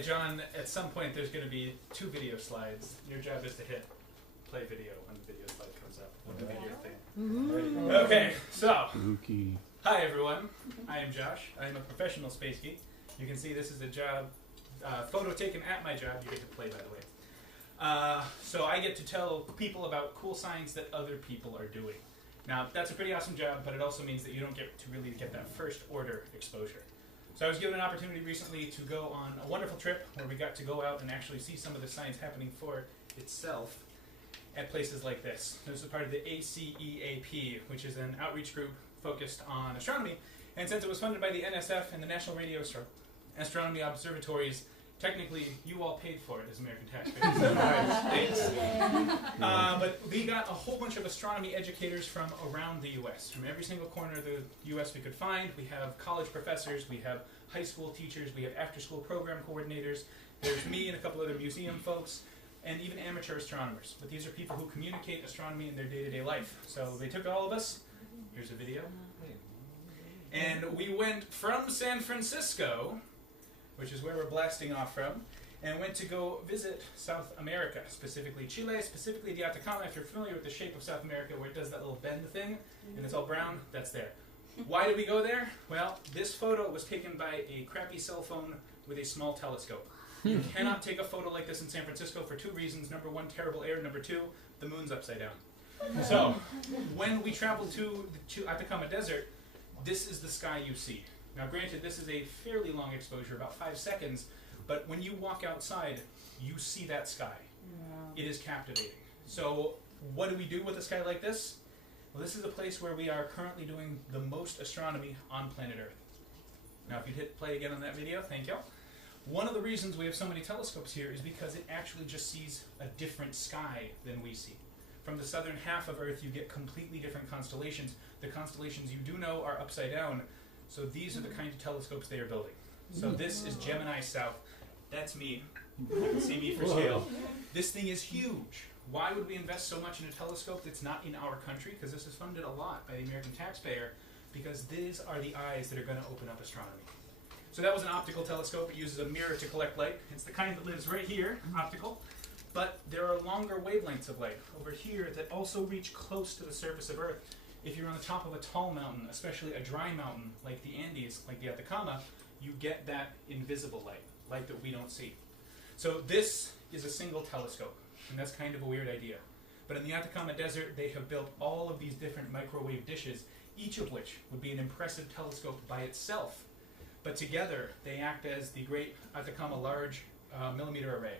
right, John, at some point there's going to be 2 video slides. Your job is to hit play video when the video slide comes up. What would be your thing? Okay, so, hi everyone. I am Josh. I am a professional space geek. You can see this is a job, photo taken at my job. You get to play, by the way. So I get to tell people about cool science that other people are doing. Now, that's a pretty awesome job, but it also means that you don't get to really get that first order exposure. So I was given an opportunity recently to go on a wonderful trip where we got to go out and actually see some of the science happening for itself at places like this. This is part of the ACEAP, which is an outreach group focused on astronomy. And since it was funded by the NSF and the National Radio Astronomy Observatories, technically you all paid for it as American taxpayers in the United States. But we got a whole bunch of astronomy educators from around the U.S. From every single corner of the U.S. we could find. We have college professors, we have high school teachers, we have after-school program coordinators. There's me and a couple other museum folks, and even amateur astronomers. But these are people who communicate astronomy in their day-to-day life. So they took all of us. Here's a video. And we went from San Francisco, which is where we're blasting off from, and went to go visit South America, specifically Chile, specifically the Atacama. If you're familiar with the shape of South America, where it does that little bend thing, and it's all brown, that's there. Why did we go there? Well, this photo was taken by a crappy cell phone with a small telescope. You cannot take a photo like this in San Francisco for 2 reasons. Number 1, terrible air. Number 2, the moon's upside down. So, when we traveled to the Atacama Desert, this is the sky you see. Now granted, this is a fairly long exposure, about 5 seconds, but when you walk outside, you see that sky. Yeah. It is captivating. So what do we do with a sky like this? Well, this is a place where we are currently doing the most astronomy on planet Earth. Now if you'd hit play again on that video, thank you. One of the reasons we have so many telescopes here is because it actually just sees a different sky than we see. From the southern half of Earth, you get completely different constellations. The constellations you do know are upside down. So these are the kind of telescopes they are building. So this is Gemini South. That's me. You can see me for scale. This thing is huge. Why would we invest so much in a telescope that's not in our country? Because this is funded a lot by the American taxpayer. Because these are the eyes that are going to open up astronomy. So that was an optical telescope. It uses a mirror to collect light. It's the kind that lives right here, optical. But there are longer wavelengths of light over here that also reach close to the surface of Earth. If you're on the top of a tall mountain, especially a dry mountain like the Andes, like the Atacama, you get that invisible light, light that we don't see. So this is a single telescope, and that's kind of a weird idea. But in the Atacama Desert, they have built all of these different microwave dishes, each of which would be an impressive telescope by itself. But together, they act as the Great Atacama Large Millimeter Array.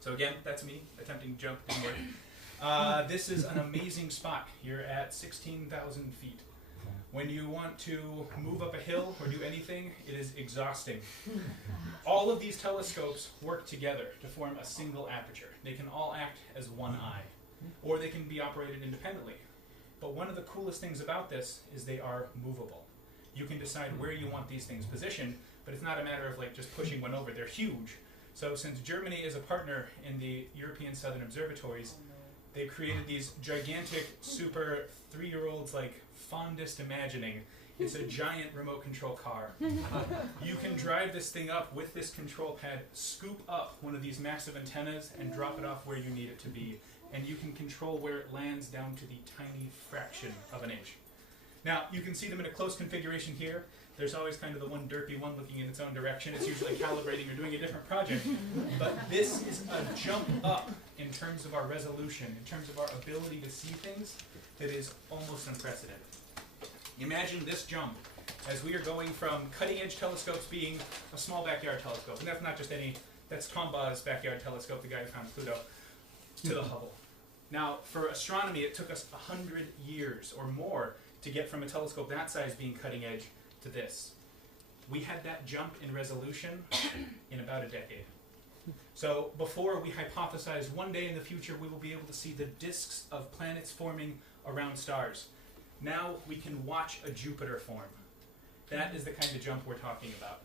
So again, that's me attempting to jump, didn't work. This is an amazing spot. You're at 16,000 feet. When you want to move up a hill or do anything, it is exhausting. All of these telescopes work together to form a single aperture. They can all act as one eye, or they can be operated independently. But one of the coolest things about this is they are movable. You can decide where you want these things positioned, but it's not a matter of like just pushing one over. They're huge. So since Germany is a partner in the European Southern Observatories, they created these gigantic, super 3-year-olds like fondest imagining. It's a giant remote control car. You can drive this thing up with this control pad, scoop up one of these massive antennas and drop it off where you need it to be. And you can control where it lands down to the tiny fraction of an inch. Now, you can see them in a close configuration here. There's always kind of the one derpy one looking in its own direction. It's usually calibrating or doing a different project. But this is a jump up in terms of our resolution, in terms of our ability to see things that is almost unprecedented. Imagine this jump as we are going from cutting-edge telescopes being a small backyard telescope. And that's not just any, that's Tombaugh's backyard telescope, the guy who found Pluto, to the Hubble. Now, for astronomy, it took us 100 years or more to get from a telescope that size being cutting edge to this. We had that jump in resolution in about a decade. So before we hypothesized one day in the future we will be able to see the disks of planets forming around stars. Now we can watch a Jupiter form. That is the kind of jump we're talking about.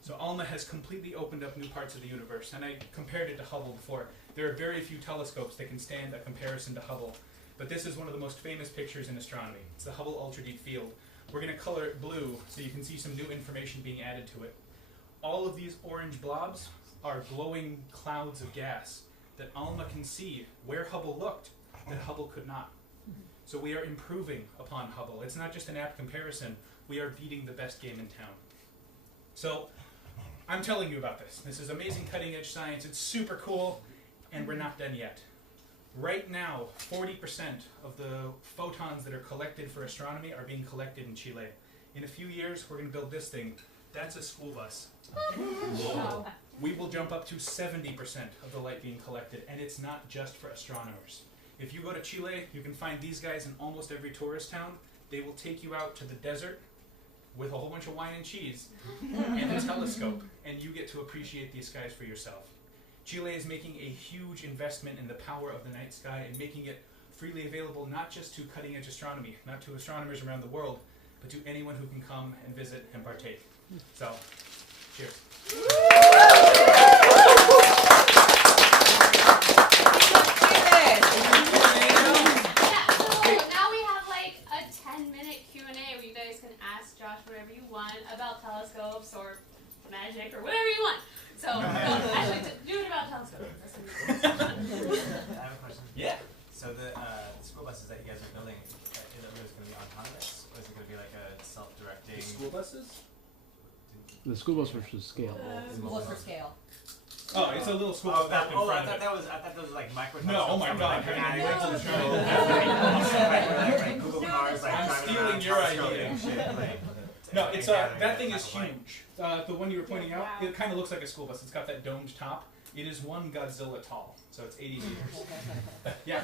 So ALMA has completely opened up new parts of the universe, and I compared it to Hubble before. There are very few telescopes that can stand a comparison to Hubble, but this is one of the most famous pictures in astronomy. It's the Hubble Ultra Deep Field. We're going to color it blue so you can see some new information being added to it. All of these orange blobs are glowing clouds of gas that Alma can see where Hubble looked, that Hubble could not. So we are improving upon Hubble. It's not just an apt comparison. We are beating the best game in town. So I'm telling you about this. This is amazing cutting edge science. It's super cool, and we're not done yet. Right now, 40% of the photons that are collected for astronomy are being collected in Chile. In a few years, we're going to build this thing. That's a school bus. Wow. We will jump up to 70% of the light being collected, and it's not just for astronomers. If you go to Chile, you can find these guys in almost every tourist town. They will take you out to the desert with a whole bunch of wine and cheese and a telescope, and you get to appreciate these skies for yourself. Chile is making a huge investment in the power of the night sky and making it freely available not just to cutting-edge astronomy, not to astronomers around the world, but to anyone who can come and visit and partake. So, cheers. About telescopes or magic or whatever you want. So actually, do it about telescopes. I have a question. Yeah. So the school buses that you guys are building, is it going to be autonomous, or is it going to be like a self-directing? The school buses? The school bus for scale. School bus for scale. Oh, it's a little school bus parked in front I of thought it. that was like micro. No, oh my God. Like Google cars, like I'm driving stealing around, your telescoping idea. shit, like, No, it's gathering that thing is type of light. huge. The one you were pointing out, Wow. it kind of looks like a school bus. It's got that domed top. It is one Godzilla tall, so it's 80 meters. Yeah.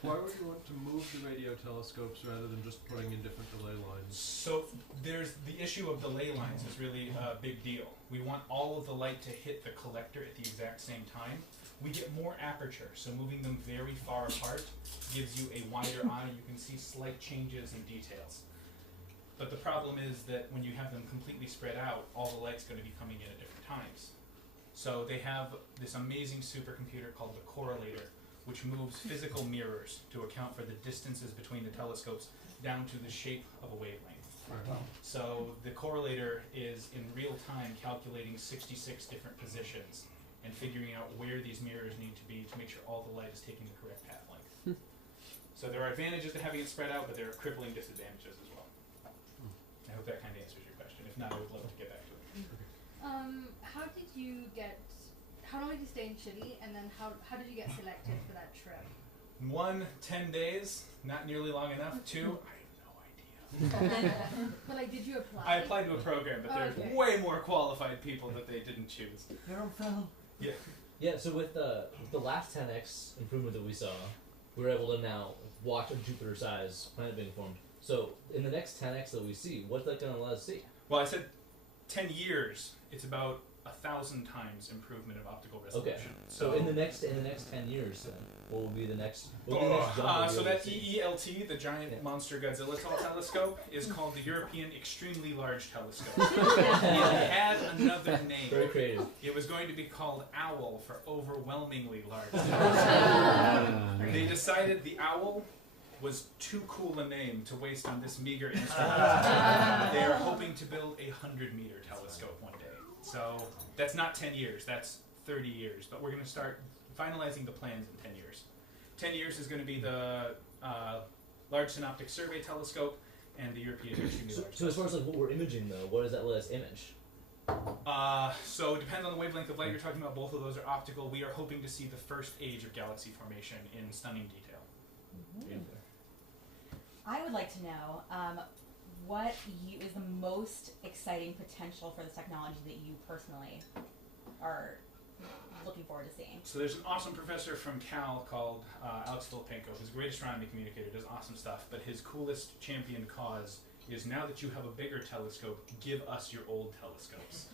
Why would you want to move the radio telescopes rather than just putting in different delay lines? So there's the issue of delay lines is really a big deal. We want all of the light to hit the collector at the exact same time. We get more aperture, so moving them very far apart gives you a wider eye. You can see slight changes in details. But the problem is that when you have them completely spread out, all the light's going to be coming in at different times. So they have this amazing supercomputer called the correlator, which moves physical mirrors to account for the distances between the telescopes down to the shape of a wavelength. So the correlator is in real time calculating 66 different positions and figuring out where these mirrors need to be to make sure all the light is taking the correct path length. So there are advantages to having it spread out, but there are crippling disadvantages as well. I hope that kind of answers your question. If not, I would love to get back to it. How long did you stay in Chile, and then how did you get selected for that trip? 1, 10 days, not nearly long enough. 2, I have no idea. But like, did you apply? I applied to a program, but there's Okay. way more qualified people that they didn't choose. Yeah. Yeah, so with the last 10x improvement that we saw, we were able to now watch a Jupiter-sized planet being formed. So in the next 10x that we see, what's that going to let us see? Well, I said 10 years. It's about 1,000 times improvement of optical resolution. Okay. So in the next 10 years, then, what will be the next? What will be the next jump we'll so be able that to see? EELT, the giant monster Godzilla telescope, is called the European Extremely Large Telescope. It had another name. Very creative. It was going to be called OWL for overwhelmingly large telescope. They decided the OWL was too cool a name to waste on this meager instrument. They are hoping to build a 100-meter telescope one day. So that's not 10 years, that's 30 years. But we're going to start finalizing the plans in 10 years. 10 years is going to be the Large Synoptic Survey Telescope and the European Extremely Large So as far as like what we're imaging though, what does that let us image? So it depends on the wavelength of light you're talking about. Both of those are optical. We are hoping to see the first age of galaxy formation in stunning detail. I would like to know what is the most exciting potential for this technology that you personally are looking forward to seeing. So there's an awesome professor from Cal called Alex Filipenko, who's a great astronomy communicator, does awesome stuff, but his coolest champion cause is now that you have a bigger telescope, give us your old telescopes.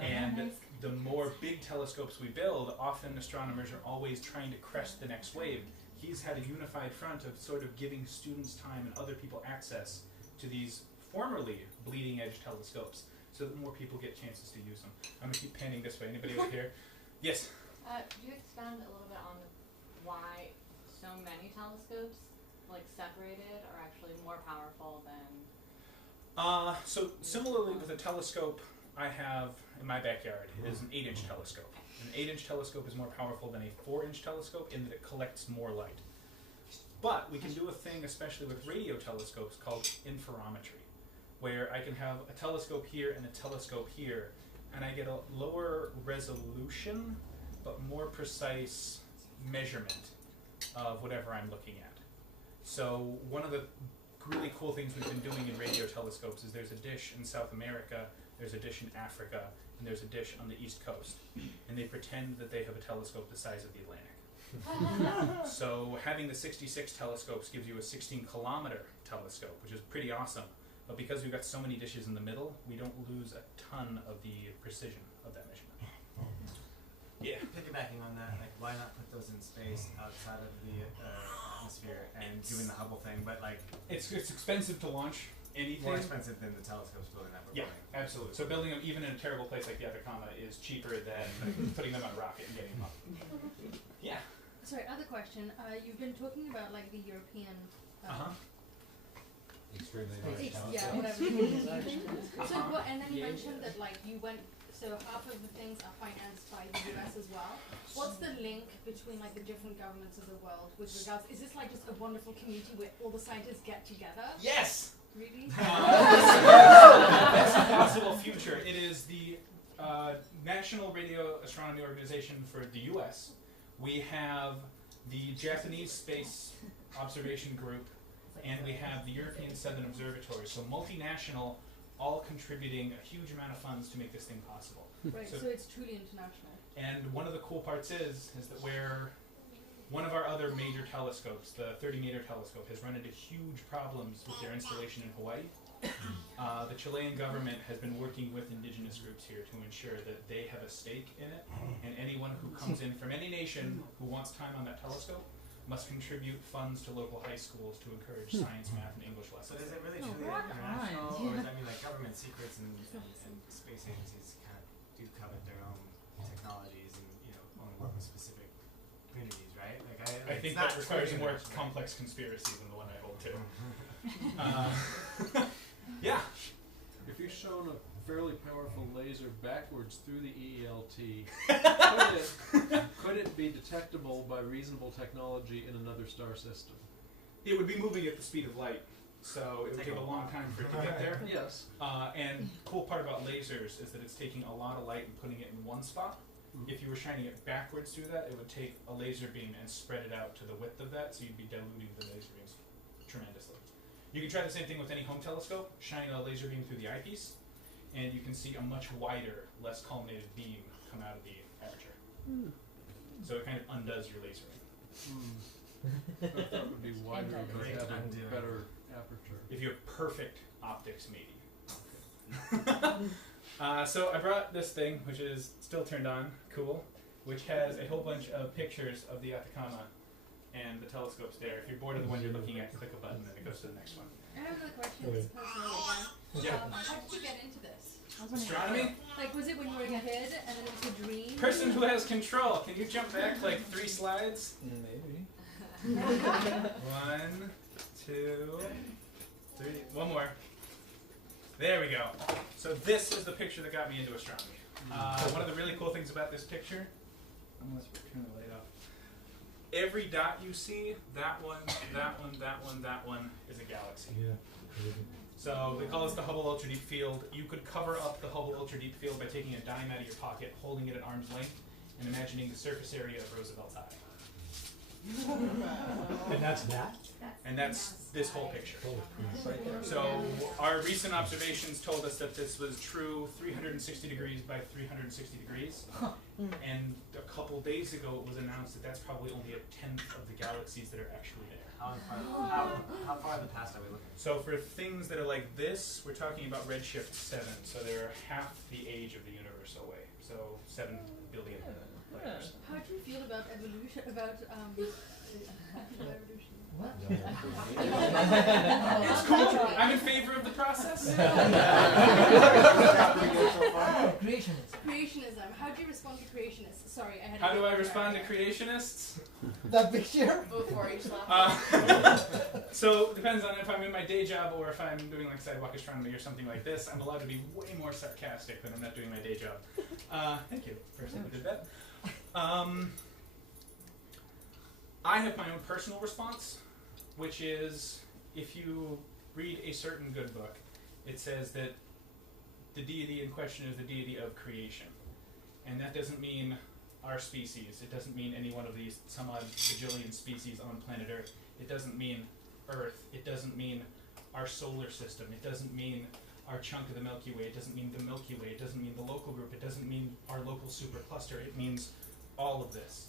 And the more big telescopes we build, often astronomers are always trying to crest the next wave. He's had a unified front of sort of giving students time and other people access to these formerly bleeding edge telescopes so that more people get chances to use them. I'm going to keep panning this way. Anybody over here? Yes? Could you expand a little bit on why so many telescopes, like separated, are actually more powerful than... So similarly with a telescope, I have in my backyard is an 8-inch telescope. An 8-inch telescope is more powerful than a 4-inch telescope in that it collects more light. But we can do a thing, especially with radio telescopes, called interferometry, where I can have a telescope here and a telescope here, and I get a lower resolution, but more precise measurement of whatever I'm looking at. So one of the really cool things we've been doing in radio telescopes is there's a dish in South America, there's a dish in Africa, and there's a dish on the East Coast. And they pretend that they have a telescope the size of the Atlantic. So having the 66 telescopes gives you a 16-kilometer telescope, which is pretty awesome. But because we've got so many dishes in the middle, we don't lose a ton of the precision of that measurement. Yeah. Piggybacking on that, like, why not put those in space outside of the atmosphere and doing the Hubble thing? But like, It's expensive to launch anything. more expensive than the telescopes building that we're Yeah, building. absolutely. So building them even in a terrible place like the Atacama is cheaper than putting them on a rocket and getting them up. Yeah. Sorry, other question. You've been talking about like the European. Extremely Yeah, whatever. So what? And then you mentioned that like you went. So half of the things are financed by the US as well. What's the link between like the different governments of the world with regards? Is this like just a wonderful community where all the scientists get together? Yes! Really? That's a possible future. It is the National Radio Astronomy Organization for the US. We have the Japanese Space Observation Group, and we have the European Southern Observatory. So multinational, all contributing a huge amount of funds to make this thing possible. Right. So it's truly international. And one of the cool parts is that where one of our other major telescopes, the 30-meter telescope, has run into huge problems with their installation in Hawaii. The Chilean government has been working with indigenous groups here to ensure that they have a stake in it, and anyone who comes in from any nation who wants time on that telescope must contribute funds to local high schools to encourage science, math, and English So lessons. is it really truly rock international, on. or does that mean like government secrets and space agencies kind of do covet their own technologies and only work with specific communities, right? Like I think that requires a more complex conspiracy than the one I hold to. Yeah. If you're shown a fairly powerful laser backwards through the EELT, could it be detectable by reasonable technology in another star system? It would be moving at the speed of light, so it would take a long time for it to get there. Yes. And cool part about lasers is that it's taking a lot of light and putting it in one spot. If you were shining it backwards through that, it would take a laser beam and spread it out to the width of that, so you'd be diluting the laser beams tremendously. You can try the same thing with any home telescope. Shine a laser beam through the eyepiece, and you can see a much wider, less culminated beam come out of the aperture. So it kind of undoes your laser beam. I thought it would be wider but Great having undoing. better aperture. If you have perfect optics, maybe. So I brought this thing, which is still turned on, cool, which has a whole bunch of pictures of the Atacama and the telescopes there. If you're bored of the one you're looking at, click a button and it goes to the next one. I have another question. It's personal again. Yeah. How did you get into this? Astronomy? Like, was it when you were a kid and then it was a dream? Person who has control. Can you jump back like 3 slides? Maybe. 1, 2, 3. One more. There we go. So this is the picture that got me into astronomy. One of the really cool things about this picture, unless we're turning the light off, every dot you see, that one, that one, that one, that one, is a galaxy. So they call this the Hubble Ultra Deep Field. You could cover up the Hubble Ultra Deep Field by taking a dime out of your pocket, holding it at arm's length, and imagining the surface area of Roosevelt's eye. And that's that? And that's this whole picture. So our recent observations told us that this was true 360 degrees by 360 degrees. And a couple days ago it was announced that that's probably only a tenth of the galaxies that are actually there. How far in the past are we looking? So for things that are like this, we're talking about redshift 7. So they're half the age of the universe away. So 7 billion light years. How do you feel about evolution? About evolution? What? It's cool. I'm in favor of the process. Creationism. Creationism. How do you respond to creationists? Sorry, I had. How do I respond to creationists? That picture? Before each slap. So depends on if I'm in my day job or if I'm doing like sidewalk astronomy or something like this. I'm allowed to be way more sarcastic when I'm not doing my day job. Thank you, person who did that. I have my own personal response, which is if you read a certain good book, it says that the deity in question is the deity of creation. And that doesn't mean our species. It doesn't mean any one of these some odd bajillion species on planet Earth. It doesn't mean Earth. It doesn't mean our solar system. It doesn't mean our chunk of the Milky Way. It doesn't mean the Milky Way. It doesn't mean the local group. It doesn't mean our local supercluster. It means all of this.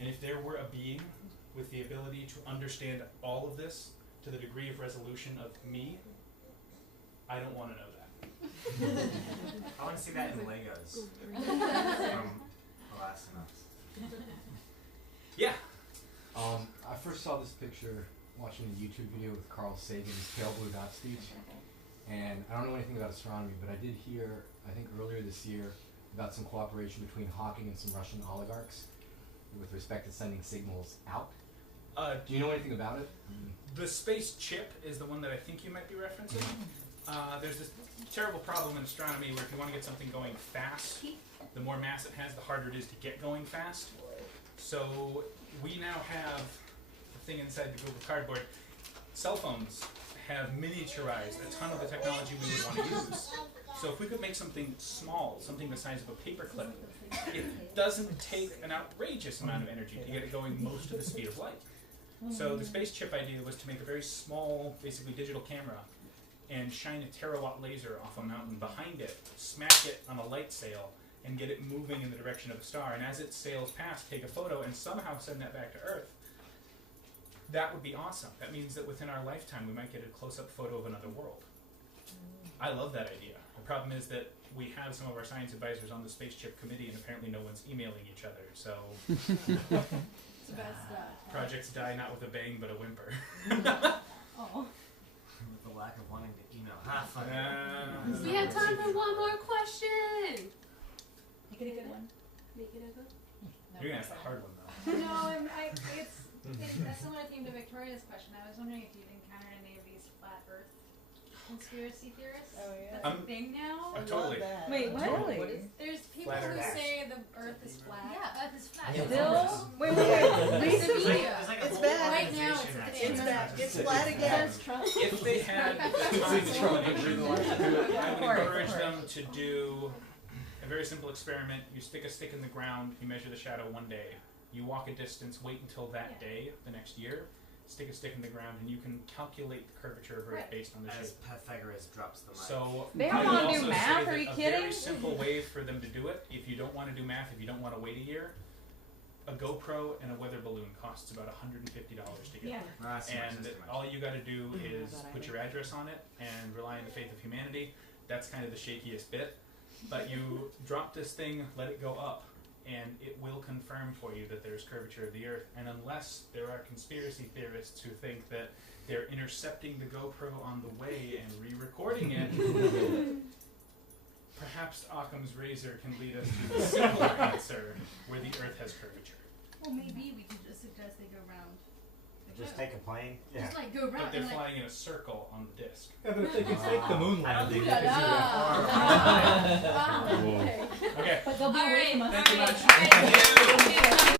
And if there were a being with the ability to understand all of this to the degree of resolution of me, I don't want to know that. I want to see that in Legos from the last Synopsis. Yeah. I first saw this picture watching a YouTube video with Carl Sagan's Pale Blue Dot speech, and I don't know anything about astronomy, but I did hear, I think earlier this year, about some cooperation between Hawking and some Russian oligarchs with respect to sending signals out. Do you know anything about it? The space chip is the one that I think you might be referencing. There's this terrible problem in astronomy where if you want to get something going fast, the more mass it has, the harder it is to get going fast. So we now have the thing inside the Google Cardboard. Cell phones have miniaturized a ton of the technology we would want to use. So if we could make something small, something the size of a paperclip, it doesn't take an outrageous amount of energy to get it going most of the speed of light. So the space chip idea was to make a very small, basically digital camera and shine a terawatt laser off a mountain behind it, smack it on a light sail, and get it moving in the direction of a star. And as it sails past, take a photo and somehow send that back to Earth. That would be awesome. That means that within our lifetime we might get a close-up photo of another world. I love that idea. The problem is that we have some of our science advisors on the space chip committee and apparently no one's emailing each other, so It's the best. projects die not with a bang but a whimper. Oh. With the lack of wanting to email. Funny. We have time for one more question. Make it a good one. Make it a good. You're gonna ask the hard one though. No, that's similar theme to Victoria's question. I was wondering if you've encountered any of these flat Earth conspiracy theorists. Oh, yeah. That's a thing now. Totally. Wait, what? Totally. There's people Flat who Earth. say the Earth is flat. Yeah, Earth is flat. Still? Wait. Recently? There's like a It's whole bad. Right now, organization it's actually back. that's It's just- flat again. If they had the time and money, I would encourage them to do a very simple experiment. You stick a stick in the ground, you measure the shadow one day. You walk a distance, wait until that day, the next year, stick a stick in the ground, and you can calculate the curvature of Earth based on the As shape. Pythagoras drops the mic. So They I don't would wanna do also math, say are that you a kidding? very simple way for them to do it, if you don't want to do math, if you don't want to wait a year, a GoPro and a weather balloon costs about $150 to get. Yeah. That's too much, And that's too much. all you got to do is that put idea. your address on it and rely on the faith of humanity. That's kind of the shakiest bit. But you drop this thing, let it go up, and it will confirm for you that there's curvature of the Earth. And unless there are conspiracy theorists who think that they're intercepting the GoPro on the way and re-recording it, perhaps Occam's razor can lead us to the simpler answer where the Earth has curvature. Well, maybe we could just suggest they go round. Just take a plane. Yeah. Just like go But round they're and like. flying in a circle on the disc. Yeah, but if they can fake the moon landing, Ooh they la could do that. la. Okay. But they'll be All away right, from us. Thank you all much. right. Thank you.